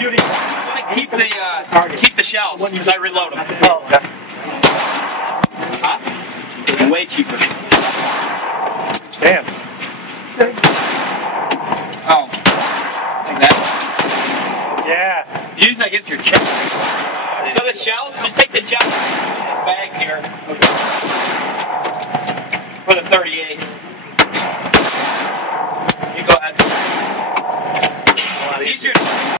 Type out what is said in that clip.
shooting. Keep the shells because I reload them. Oh, okay. Huh? Way cheaper. Damn. Oh, like that. Yeah. Use that against your chest. So the shells, just take the shells in this bag here. Okay. For the 38.